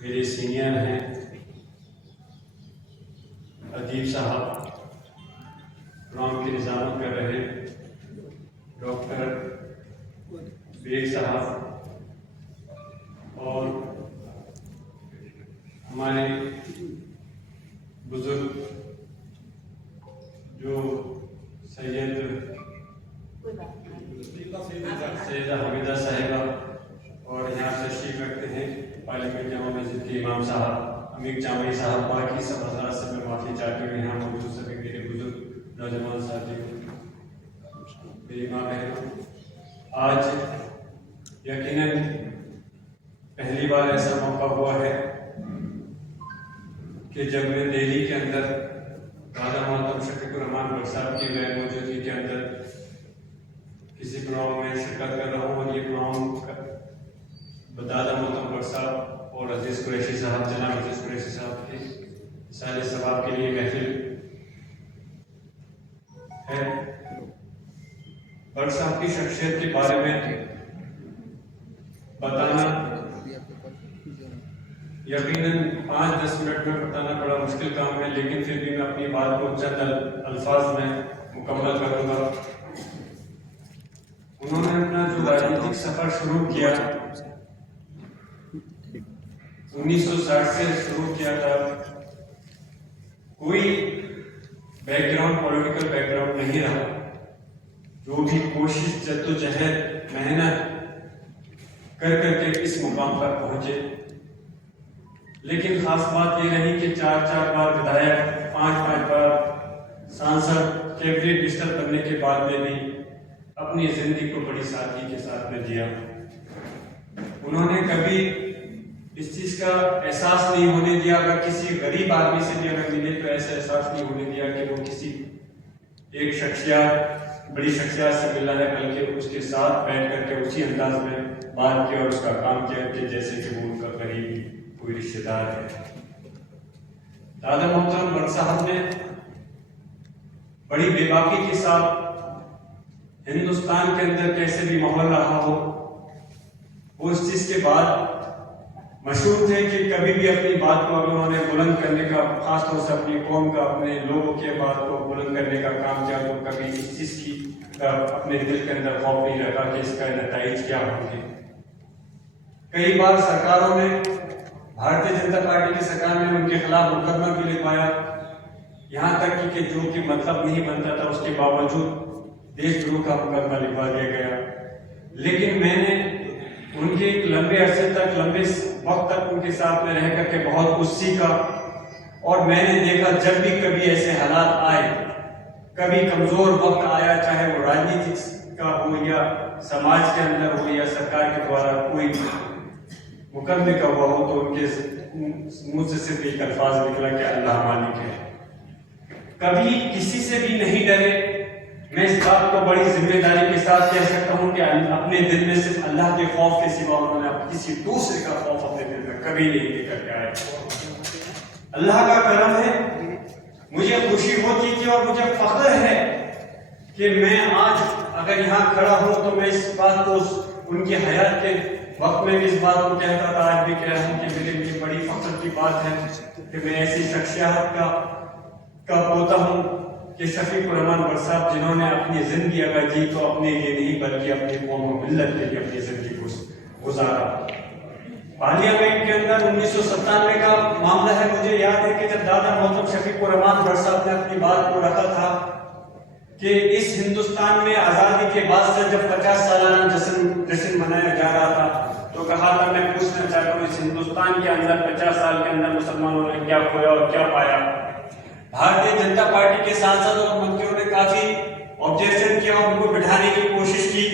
میرے سینئر ہیں ادیب صاحب، پروگرام کی نظامت کر رہے ڈاکٹر بیگ صاحب، اور ہمارے بزرگ جو سیدہ حمیدہ صاحبہ اور یہاں تشریف رکھتے ہیں پارلیمنٹ جامع مسجد کے امام صاحب امیر جامعی صاحب، باقی سب حضرات سے میں معافی چاہتے ہیں یہاں موجود سبھی میرے بزرگ نوجوان ساتھی، میری ماں بہنوں، آج یقیناً پہلی بار ایسا موقع ہوا ہے کہ جب میں دہلی کے اندر دادا محترم شفیق الرحمان بٹ صاحب کی غیر موجودگی کے اندر کسی پروگرام میں شرکت کر رہا ہوں، اور یہ پروگرام دادا محترم بٹ صاحب اور عزیز قریشی صاحب، جناب عزیز قریشی صاحب کی سال ثواب کے لیے محفل ہے۔ بٹ صاحب کی شخصیت کے بارے میں بتانا یقیناً 5-10 منٹ میں بتانا بڑا مشکل کام ہے، لیکن پھر بھی میں اپنی بات کو چند الفاظ میں مکمل کروں گا۔ انہوں نے اپنا جو راجنیتک سفر شروع کیا 1960 سے شروع کیا تھا، کوئی back ground political back ground نہیں رہا، جو بھی کوشش جدوجہد محنت کر کے اس مقام پر پہنچے، لیکن خاص بات یہ رہی کہ 4 بار ودھایک، 5 بار سانسد، کیبنٹ منسٹر بننے کے بعد میں بھی اپنی زندگی کو بڑی سادگی کے ساتھ میں جیا۔ انہوں نے کبھی اس چیز کا احساس نہیں ہونے دیا، اگر کسی غریب آدمی سے بھی اگر ملے تو ایسا احساس نہیں ہونے دیا کہ وہ کسی ایک شخصیت، بڑی شخصیت سے ملا ہے، بلکہ اس کے ساتھ بیٹھ کر کے اسی انداز میں بات کیا اور اس کا کام کیا کہ جیسے کہ وہ ان کا قریبی کوئی رشتہ دار ہے۔ دادا محترم بٹ صاحب نے بڑی بے باکی کے ساتھ ہندوستان کے اندر کیسے بھی ماحول رہا ہو، وہ اس چیز کے بعد مشہور تھے کہ کبھی بھی اپنی بات کو اگر انہوں نے بلند کرنے کا، خاص طور سے اپنی قوم کا، اپنے لوگوں کے بات کو بلند کرنے کا کام کیا، تو کبھی اس چیز کی اپنے دل کے اندر خوف نہیں رکھا کہ اس کا نتائج کیا ہوں گے۔ کئی بار سرکاروں نے، بھارتیہ جنتا پارٹی کی سرکار نے ان کے خلاف مقدمہ بھی لکھوایا، یہاں تک کہ جو کہ مطلب نہیں بنتا تھا اس کے باوجود دیش دروہ کا مقدمہ لکھوا دیا گیا، لیکن میں نے ان کے ایک لمبے عرصے تک، لمبے وقت تک ان کے ساتھ میں رہ کر کے بہت کچھ سیکھا، اور میں نے دیکھا جب بھی کبھی ایسے حالات آئے، کبھی کمزور وقت آیا، چاہے وہ راجنیتی کا ہو یا سماج کے اندر ہو یا سرکار کے دوارا کوئی مقدمے کا ہوا ہو، تو ان کے منہ سے صرف ایک الفاظ نکلا کہ اللہ مالک ہے۔ کبھی کسی سے بھی نہیں ڈرے۔ میں اس بات کو بڑی ذمہ داری کے ساتھ کہہ سکتا ہوں کہ اپنے دل میں صرف اللہ کے خوف کے سوا انہوں نے کسی دوسرے کا خوف اپنے دل میں کبھی نہیں لے کر کے آئے۔ اللہ کا کرم ہے، مجھے خوشی ہوتی تھی اور مجھے فخر ہے کہ میں آج اگر یہاں کھڑا ہوں تو میں اس بات کو ان کی حیات کے وقت میں بھی اس بات کو کہتا تھا، آج بھی کہہ رہا ہوں کہ میرے لیے بڑی فخر کی بات ہے کہ میں ایسی شخصیت کا پوتا ہوں کہ شفیق الرحمان بٹ صاحب، جنہوں نے اپنی زندگی اگر جی تو اپنے لیے نہیں بلکہ اپنی قوم و ملت کے لیے اپنی زندگی کو گزارا۔ پارلیمنٹ کے اندر 1997 کا معاملہ ہے، مجھے یاد ہے کہ جب دادا محترم شفیق الرحمان بٹ صاحب نے اپنی بات کو رکھا تھا کہ اس ہندوستان میں آزادی کے بعد سے جب 50 سالانہ جشن منایا جا رہا تھا، تو کہا تھا میں پوچھنا چاہتا ہوں اس ہندوستان کے اندر 50 سال کے اندر مسلمانوں نے کیا کھویا اور کیا پایا۔ بھارتیہ جنتا پارٹی کے سانسد اور منتریوں نے کافی آبجیکشن کیا اور ان کو بٹھانے کی کوشش کی،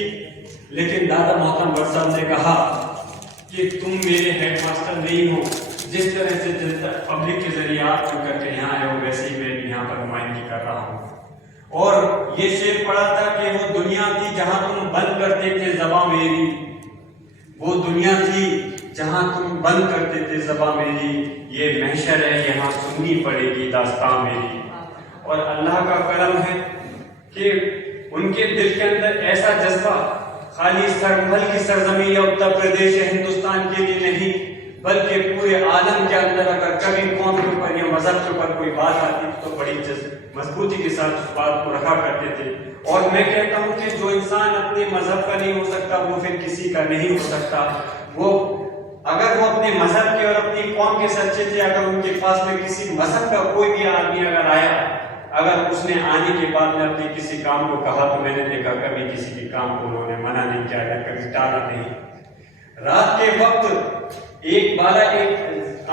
لیکن دادا محترم بٹ صاحب نے کہا کہ تم میرے ہیڈ ماسٹر نہیں ہو، جس طرح سے جنتا پبلک کے ذریعے آپ چن کر کے یہاں آئے ہو ویسے ہی میں یہاں پر نمائندگی کر رہا ہوں۔ اور یہ شعر پڑھا تھا کہ وہ دنیا تھی جہاں تم بند کرتے تھے زباں میری، وہ دنیا تھی جہاں تم بند کرتے تھے زباں میری، یہ محشر ہے یہاں سننی پڑے گی داستان میری۔ اور اللہ کا کرم ہے کہ ان کے دل کے اندر ایسا جذبہ خالی سرمل کی سرزمین یا اتر پردیش یا ہندوستان کے لیے نہیں، بلکہ پورے عالم کے اندر اگر کبھی قوم کے اوپر یا مذہب کے اوپر کوئی بات آتی تو بڑی مضبوطی کے ساتھ اس بات کو رکھا کرتے تھے. اور میں کہتا ہوں کہ جو انسان اپنے مذہب کا نہیں ہو سکتا وہ پھر کسی کا نہیں ہو سکتا. وہ اگر وہ اپنے مذہب کے اور اپنی قوم کے سچے تھے، اگر ان کے پاس میں کسی مذہب کا کوئی بھی آدمی اگر آیا، اگر اس نے آنے کے بعد میں اپنے کسی کام کو کہا تو میں نے دیکھا کبھی کسی کے کام کو انہوں نے منع نہیں کیا یا کبھی ٹالا نہیں. رات کے وقت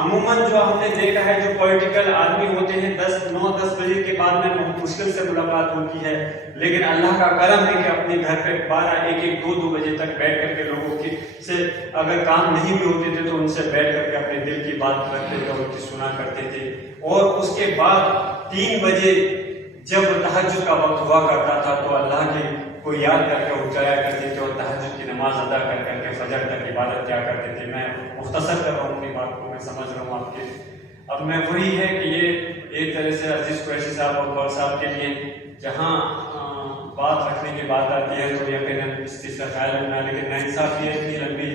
عموماً جو ہم نے دیکھا ہے جو پولیٹیکل آدمی ہوتے ہیں 9-10 بجے کے بعد میں بہت مشکل سے ملاقات ہوتی ہے، لیکن اللہ کا کرم ہے کہ اپنے گھر پہ 12-1-1 2-2 بجے تک بیٹھ کر کے لوگوں کی سے اگر کام نہیں بھی ہوتے تھے تو ان سے بیٹھ کر کے اپنے دل کی بات رکھتے تھے، ان کی سنا کرتے تھے. اور اس کے بعد 3 بجے جب تہجد کا وقت ہوا کرتا تھا تو اللہ کے کو یاد کر کے اٹھایا کرتے تھے اور تہجد کی نماز ادا کر کر کے فجر تک عبادت کیا کرتے تھے. میں مختصر کر رہا ہوں اپنی بات کو، میں سمجھ رہا ہوں آپ کے. اب میں وہی ہے کہ یہ ایک طرح سے عزیز قریشی صاحب اور غور صاحب کے لیے جہاں بات رکھنے کی بات آتی ہے تو یقیناً اس چیز کا خیال رکھنا ہے، لیکن ناانصافی ہے اتنی لمبی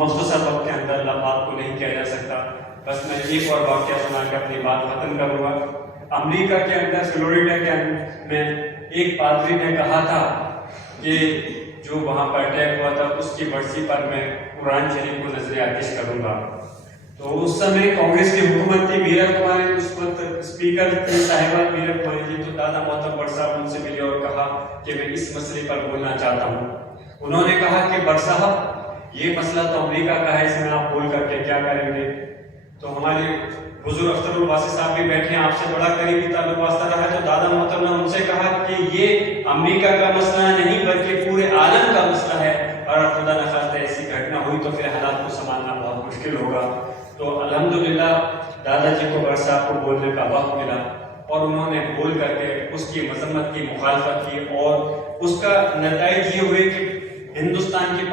مختصر وقت کے اندر بات کو نہیں کیا جا سکتا. بس میں ایک اور واقعہ سنا کے اپنی بات ختم کروں گا. امریکہ کے اندر فلوریڈا کے اندر میں ایک پادری نے کہا تھا کہ جو وہاں پر اٹیک ہوا تھا اس کی برسی پر میں قرآن شریف کو نظر آتش کروں گا. تو اس سمے کانگریس کی حکومت تھی، میرا کماری اس وقت اسپیکر تھی صاحبہ میرا کماری تھی. تو دادا محترم بٹ صاحب ان سے ملے اور کہا کہ میں اس مسئلے پر بولنا چاہتا ہوں. انہوں نے کہا کہ بٹ صاحب یہ مسئلہ تو امریکہ کا ہے، اس میں آپ بول کر کے کیا کریں گے. تو ہمارے حضور اختر الواسی صاحب بھی بیٹھے ہیں، آپ سے بڑا قریبی تعلق واسطہ رہا ہے. تو دادا محترم نے ان سے کہا کہ یہ امریکہ کا مسئلہ نہیں بلکہ پورے عالم کا مسئلہ ہے، اور خدا نخواستہ ایسی گھٹنا ہوئی تو پھر حالات کو سنبھالنا بہت مشکل ہوگا. تو الحمدللہ دادا جی کو بٹ صاحب کو بولنے کا وقت ملا اور انہوں نے بول کر کے اس کی مذمت کی، مخالفت کی، اور اس کا نتائج یہ ہوئے کہ ہندوستان کی